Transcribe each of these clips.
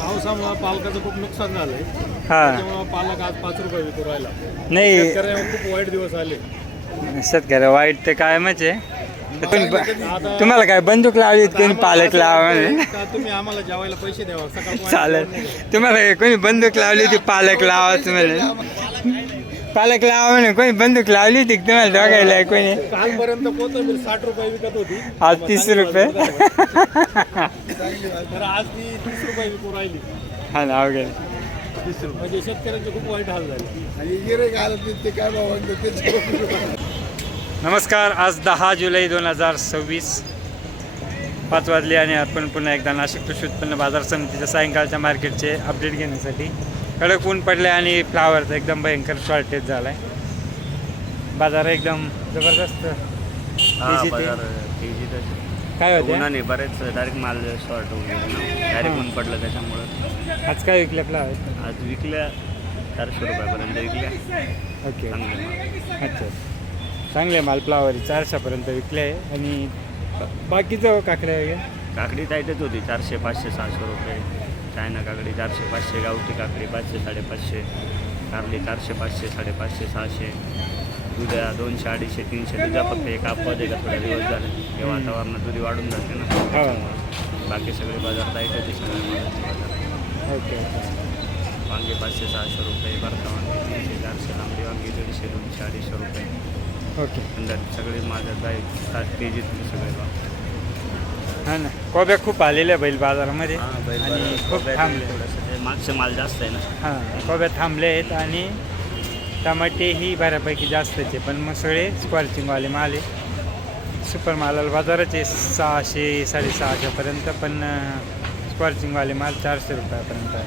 पावसामुळे पालकाचं खूप नुकसान झालंय. हा त्यामुळे पालक आज 5 रुपये विकू राहिला. नाही शेतकऱ्यावर खूप वाईट दिवस आले. शेतकरी वाईट ते कायमच आहे. तुम्हाला काय बंदूक लावली कोणी पालक लावा म्हणे का तुम्ही आम्हाला जेवायला पैसे द्यावा सकाळ चालेल. तुम्हाला कोणी बंदूक लावली ती पालक लावाच म्हणे पालक लावा म्हणे कोणी बंदूक लावली होती तुम्हाला बघायला कोणी. कालपर्यंत कोथिंबीर 60 रुपये विकत होती. आज 30 रुपये. तर आज ती 30 रुपये विकू राहिली. हा ना अवघड. 30 रुपये म्हणजे शेतकऱ्यांचे खूप वाईट हाल झाले. नमस्कार. आज 10 जुलै 2026 5 वाजले आणि आपण पुन्हा एकदा नाशिक कृषी उत्पन्न बाजार समितीच्या सायंकाळच्या मार्केटचे अपडेट घेण्यासाठी. कडक ऊन पडले आणि फ्लावरचा एकदम भयंकर शॉर्टेज झाला आहे. बाजार एकदम जबरदस्त काय होते उन्हाने बरेच डायरेक्ट माल शॉर्ट होऊन गेला. डायरेक्ट ऊन पडलं त्याच्यामुळं. आज काय विकले फ्लावर? आज विकल्या 400 रुपयापर्यंत विकल्या. ओके चांगले माल. अच्छा चांगले माल फ्लावर 400पर्यंत विकले आहे. आणि बाकीचं काकड्या वगैरे काकडी टाईटच होती 400, 500, 600 रुपये. चायना काकडी 400, 500, गावठी काकडी 500, 550, कारली 400, 500, 550, 600, दुध्या 200, 250, 300. दुध्या फक्त एक अपवाद आहे का थोडा दिवस झाले. हे वातावरणात दुधी वाढून जाते ना त्याच्यामुळे. बाकी सगळे बाजार टाईट होते सगळे मालाचे बाजार. ओके वांगे 500, 600 रुपये. भरता वांगे 300, 400, लांबडी वांगी 150, 200, 250 रुपये. ओके सगळे माझ्या जाईल तेजीत सगळे भाव. हां ना कोब्या खूप आलेल्या बैल बाजारामध्ये आणि खूप थांबले. थोडंसं मागचे माल जास्त आहे ना. हां कोब्या थांबले आहेत आणि टमाटे ही बऱ्यापैकी जास्तच आहे. पण मग सगळे स्क्वॉर्चिंगवाले माल आहे. सुपर मालाला बाजाराचे 600, 650पर्यंत. पण स्क्वॉर्चिंगवाले माल 400 रुपयापर्यंत आहे.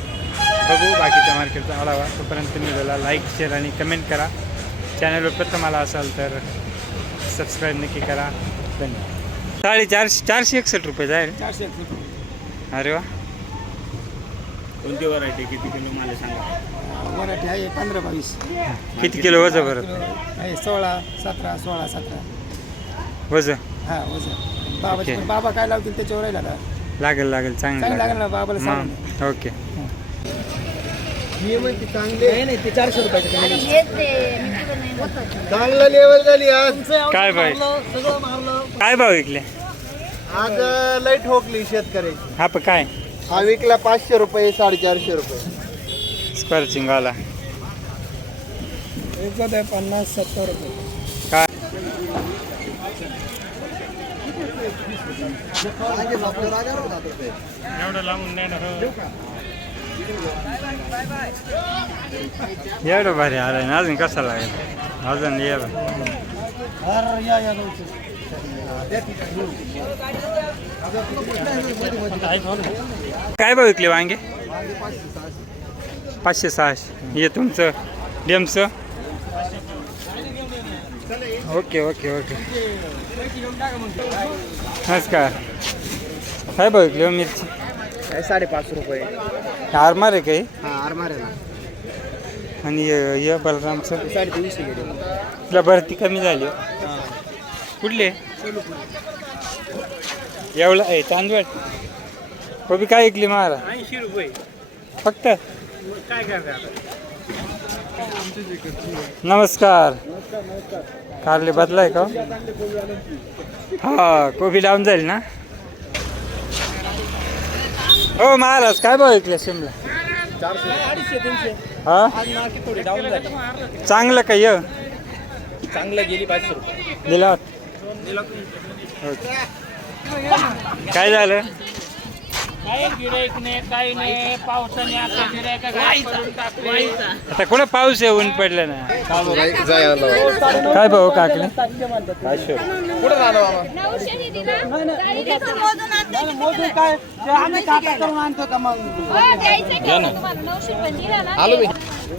बघू बाकीच्या मार्केटचा आढावा. तोपर्यंत व्हिडिओला लाईक शेअर आणि कमेंट करा. चॅनलवर प्रथम आला असाल तर सबस्क्राईब नक्की करा. धन्यवाद. 461 रुपये जाईल. 400 अरे वा. कोणती व्हरायटी किती किलो माल आहे सांगा. मराठी आहे 15-22. किती किलो वजन भरत? आहे 16, 17, 16, 17. वजन हा वजन बाबाचे ओके. पण बाबा काय लावतील त्याच्यावर राहिला का? लागेल चांगलं चांगलं लागेल ना बाबाला सांग. मग ओके. चांगले नाही ते 400 रुपयाचे चांगला लेवल झाली आज. काय भाव सगळं मारलं. काय भाव विकले? आज लई ठोकली शेतकऱ्याची. हा पण काय हा विकला 500 रुपये, 450 रुपये. स्क्वॉर्चिंगवाला 50-70 रुपये. काय एवढं लावून नाही ना. एवढं भारी आलं ना. अजून कसं लागेल अजून ये बा. काय भाव विकले वांगे? 500, 600. हे तुमचं डेमचं. Okay okay okay. नमस्कार. काय भाव विकले मिरची? 5.5 रुपये. आरमार आहे काही. हा आरमार आहे ना. आणि हे बलरामचं 350 गेले. तुला भरती कमी झाली. कुठले एवढं आहे तांदूळ? कोबी काय विकली महारा? 80 रुपये फक्त. काय करतात? नमस्कार. कारले बदलाय का? हा कोबी डाऊन जाईल ना. हो महाराज काय भाव विकले शिमला? 250-300. हा आज मार्केट थोडी डाऊन झाली. चांगलं का ये चांगलं गेली 500 रुपये. दिला काय झालं? काय गिराईक नाही काही नाही. पावसाने आता गिराईक आता कुठं पाऊस आहे ऊन पडलं ना. काय भाऊ काकले? 500.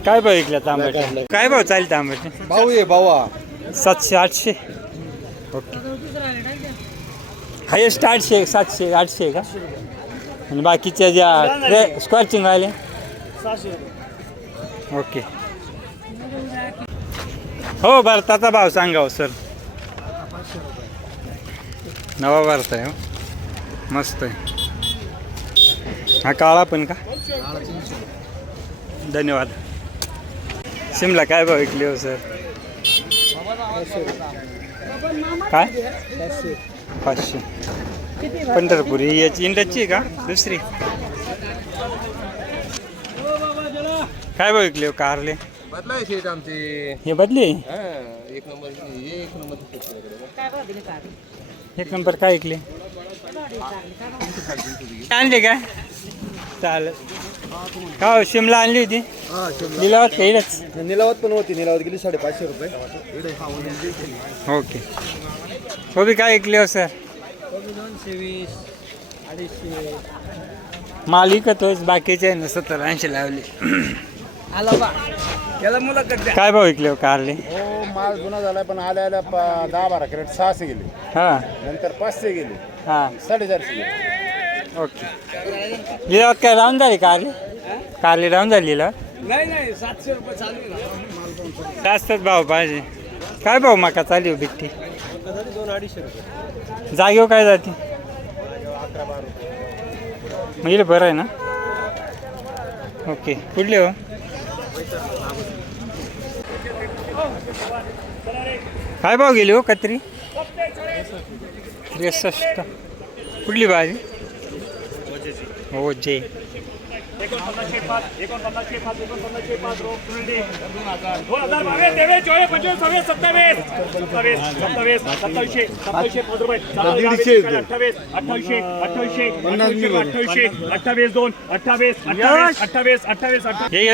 काय भाव विकल्या तांबट? काय भाव चालेल तांबट? भाऊ ये भावा 700, 800. ओके. हायेस्ट 800, 700, 800 का? आणि बाकीच्या ज्या स्क्वॉर्चिंग आले 600. ओके. हो भारताचा भाव सांगा हो सर. नवा भारत आहे. मस्त आहे. हा काळा पण का? धन्यवाद. शिमला काय भाव विकली हो सर? काय? 500. पंढरपुरी याची इंडची का दुसरी? काय भाव विकली हो कारले? बदलायचे आमचे हे बदली? एक नंबर एक नंबर काय विकले? आणले काय? चालेल. का हो, शिमला आणली होती? लिलावत का इडच? निलावत पण होती. निलावत गेली 550 रुपये. ओके. कोबी काय विकले हो सर? 220, 250. माल विकतोच, बाकीचे आहे ना 70-80 लावले. आला बा याला मुलाखत द्या. काय भाव विकले हो कारले? हो माल जुना झाला पण आल्या 10-12 कॅरेट 600 गेले, हां नंतर 500 गेले, हां 450 गेले. ओके. लिलावत काय राहून झाली कारले? कारले राहून झाली लिलावत? नाही 700 रुपये चालू आहे. जास्तच भाव पाहिजे. काय भाव मका चालू बिट्टी? 200-250 रुपये. जागेवर काय जाते? 11-12 रुपये. म्हणजे बरं आहे ना? ओके. कुठले हो? काय भाव गेली हो कत्री? 63. कुठली भाजी? हो जे. 28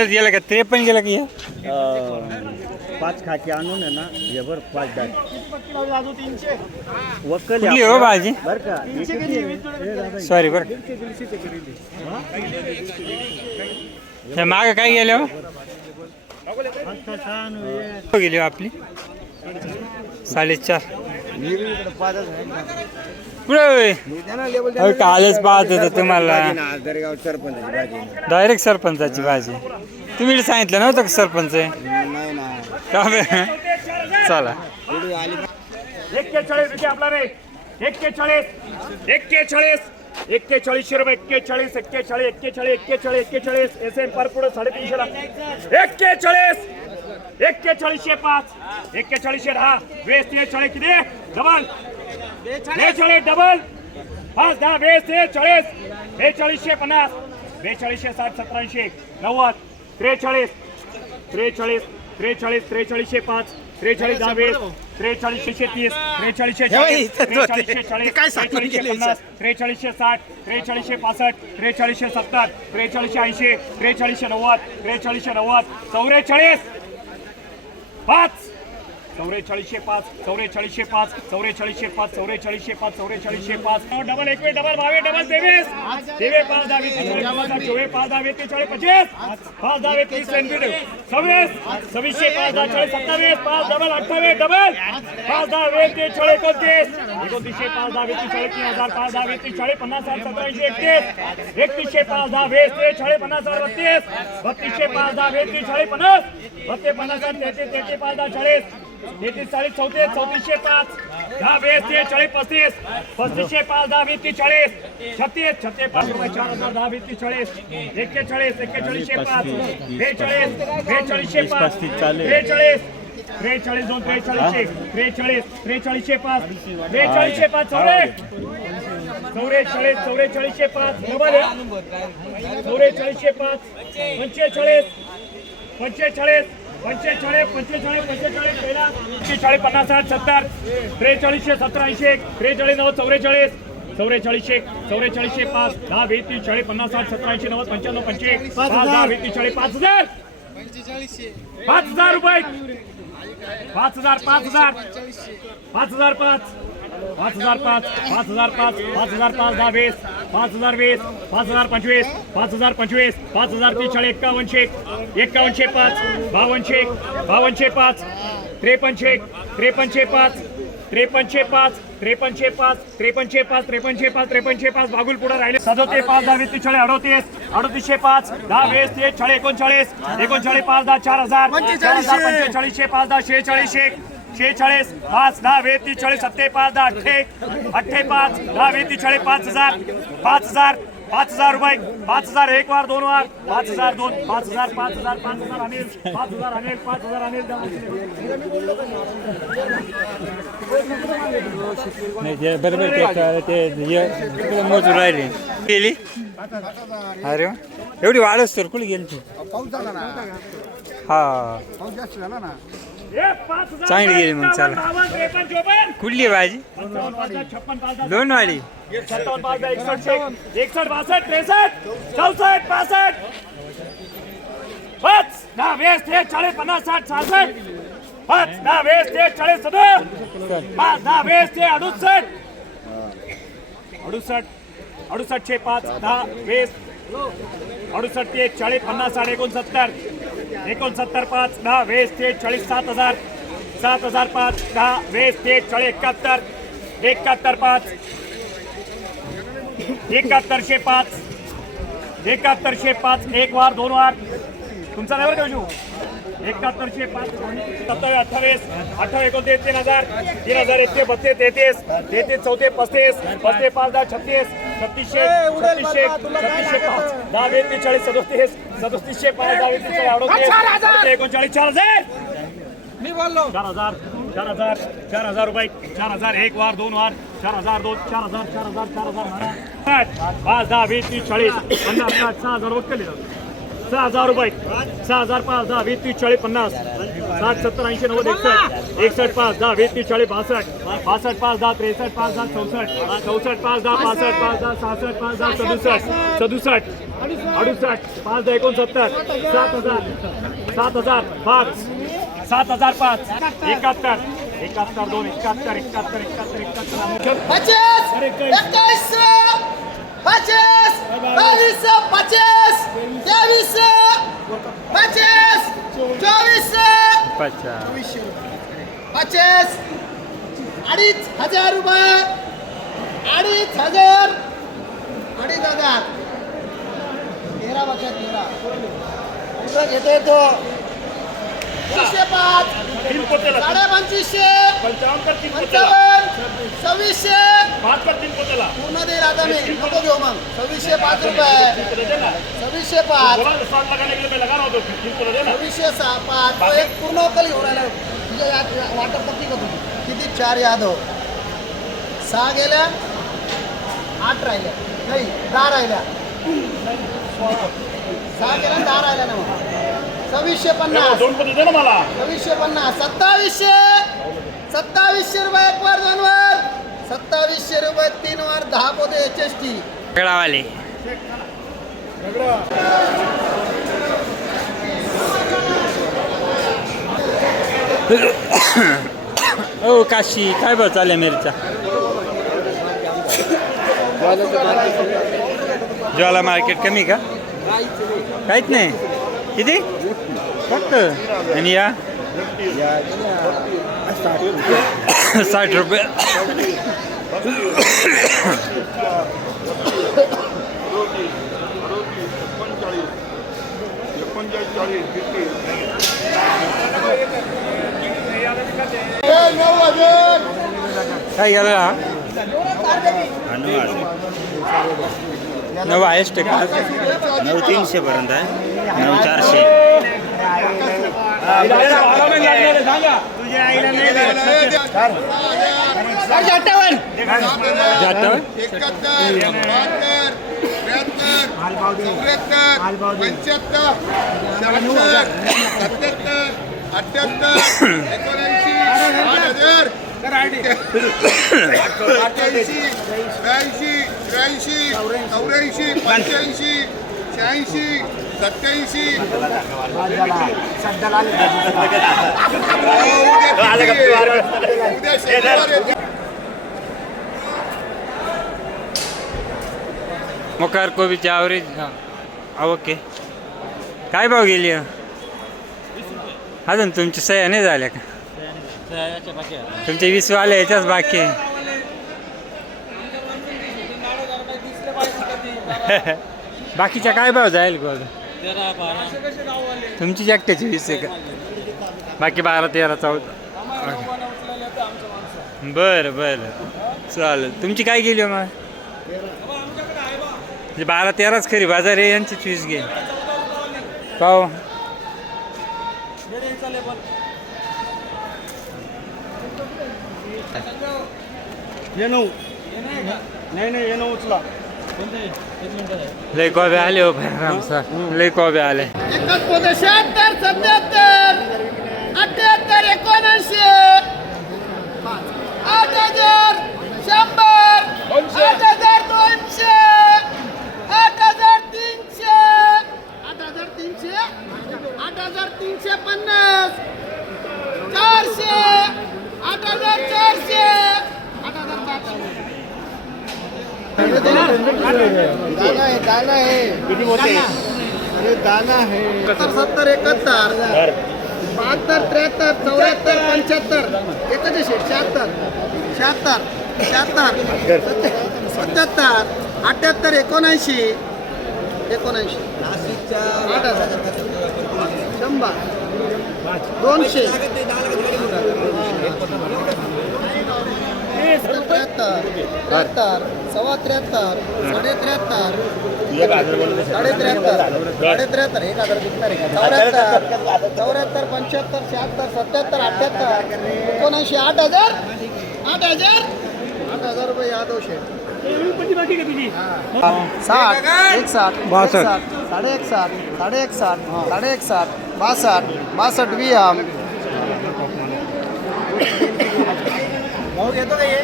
गेला का? 53 गेला की? 5 खाकी आणून आहे ना हे बरं 5 डाग कुठली हो भाजी? बरं का सॉरी बरं. माग काय गेले हो? गेली हो आपली 4.5. पुढे कालच पाहत होतं तुम्हाला. दरेगाव सरपंचाची भाजी डायरेक्ट सरपंचाची भाजी. तुम्ही सांगितलं नव्हतं का सरपंच आहे? नाही ना. का बे? चला. 41 रुपये आपला रे. 41 41 रुपये. 41 एसएम पर पुढे 350 ला. 41 5 वेस्ट 40 किती double 40 double 5 10 waste 40 40 50 42 60 70 90 43 43 43 43 5 43 10 waste 43 30 43 40 43 60 43 65 43 70 43 80 43 90 43 90 44 5 44 5 44 5 44 5 44 5 44 5 double 21 double 22 double 23 23 5 10 20 24 5 10 20 40 50 5 10 20 26 26 5 10 40 27 5 double 28 double 5 10 20 40 29 29 5 10 20 40 3000 5 10 20 40 50 60 70 31 31 5 10 20 40 50 32 32 5 10 20 40 50 32 50 33 33 5 10 40 33 40 34 34 5 10 20 40 35 35 5 10 20 40 36 36 5 रुपये 4000 10 20 40 41 41 5 42 42 5 43 43 2 43 43 43 5 43 5 44 5 मोबाईल 44 5 45 45 45 पहिला 40 50 60 70 43 17 80 43 9 44 44 5 10 20 40 50 60 70 80 90 95 25 5 10 20 40 5000 रुपये 5000 5000 5000 5 5000 5 5000 5 5000 5 10 20 5000 20 5000 25 5000 25 5000 30 40 51 5 52 5 53 5 53 भागुल पुढे राहिले 37 5 10 20 40 38 5 10 20 30 40 39 5 10 4000 45 5 10 46 46 5 10 20 40 70 5 10 8 5 10 20 40 5000 5,000 रुपये 5,000 एक वार 2 वार 5,000 2 5,000 5,000 5,000 अनिल 5,000 अनिल 5,000 अनिल नाही ते बरोबर ते तिकडे मोजून राहिले गेली. अरे वा, एवढी वाढच तर कुठे गेली तू? पाऊस झाला ना, हा पाऊस जास्त झाला ना. चांगली गेली मग. चला, कुठली भाजी? 56 दोन वाली. 57 61 61 62 63 64 65 5 10 20 30 40 50 60 66 5 10 20 30 40 70 5 10 20 30 68 68 5 10 20 68 30 40 50 60 69 69 5 10 20 30 40 7000 7000 5 10 20 30 40 71 71 5 71 5 71 5 एक वार 2 वार तुमचा नंबर देऊ 71 5 27 28 28 29 3000 3000 1 32 33 33 34 35 35 5 10 36 36 36 5 10 20 40 37 37 5 10 20 39 4000 मी बोललो 4000 रुपये 4000 एक वार 2 वार 4000 2 4000 4000 5 10 20 30 40 50 60 60,000 वक्कली 6,000 रुपये 6,000 5 10 20 30 40 50 60 70 80 90 61 5 10 20 30 40 62 62 5 10 63 5 10 64 64 5 10 65 5 10 66 5 10 67 67 68 5 10 69 7000 7000 5 7000 5 71 71 2 71 71 71 2,500 रुपये 2,500 2,500 13 बघा 13 घेतो येतो 205 2,500 55 2600 पूर्ण दे आता मी नको घेऊ मग 2605 रुपये 2605 2605 तो एक पूर्ण अक्कल घेऊन आला तुझ्या वाटप पत्ती का तुझी किती 4 यादव 6 गेल्या 8 राहिल्या नाही 10 राहिल्या 6 गेल्या 10 राहिल्या ना मग 2650 मला 2650 2700 रुपये एक वर 2 वर 2700 रुपये 3 वर 10 पोते HST खेळावाले. ओ काशी काय भाव चालल्या मिरच्या? ज्वाला मार्केट कमी का? काहीच नाही. किती फक्त? आणि या 60 रुपये. काय गेलं हा? नऊ हायस्ट का? 9,300 पर्यंत आहे 9,400. मोकार कोबीची ॲव्हरेज ओके. काय भाव गेली अजून? तुमची सह्या नाही झाल्या का? तुमचे 20 वाले याच्याच बाकी आहे. बाकीच्या काय भाव जाईल गोड? तुमची एकट्याची 20 आहे का? बाकी 12 13 14. बरं बरं चालेल. तुमची काय गेली मग? 12-13च खरी बाजार आहे यांची 20 घे पाव. नाही उचला. लय कोबे आले हो राम सर, लय कोबे आले. 71, 76, 77, 78, 79, 8000, 100, 8200, 8300, 8300, 8350, 400, 8400, 8400. दाना है किती मोठे? ये दाना है. 70, 71, 72, 73, 74, 75, 76, 76, 77, 77, 78, 79, 8000, 100, 200, 73, 73, 73, 73, 73, 1000 विकणार आहे का? 74, 74, 75, 76, 77, 78, 79, 8000, 8000 रुपये यादव शेठ. बाकी का तुझी? 60, 61, 61, 61, 61, 61, 62, 62 वियाम.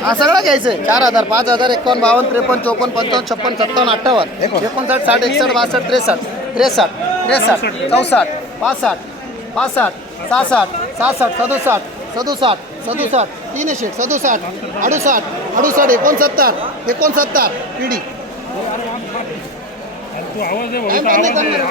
हा सगळं घ्यायचं. 4000, 5000, 51, 52, 53, 54, 55, 56, 57, 58, 59, 60, 61, 62, 63, 63, 64, 65, 65, 66, 67, 67, 67, 67, 360, 67, 68, 68, 69, पिढी. तू आवाज काय बंद करणार?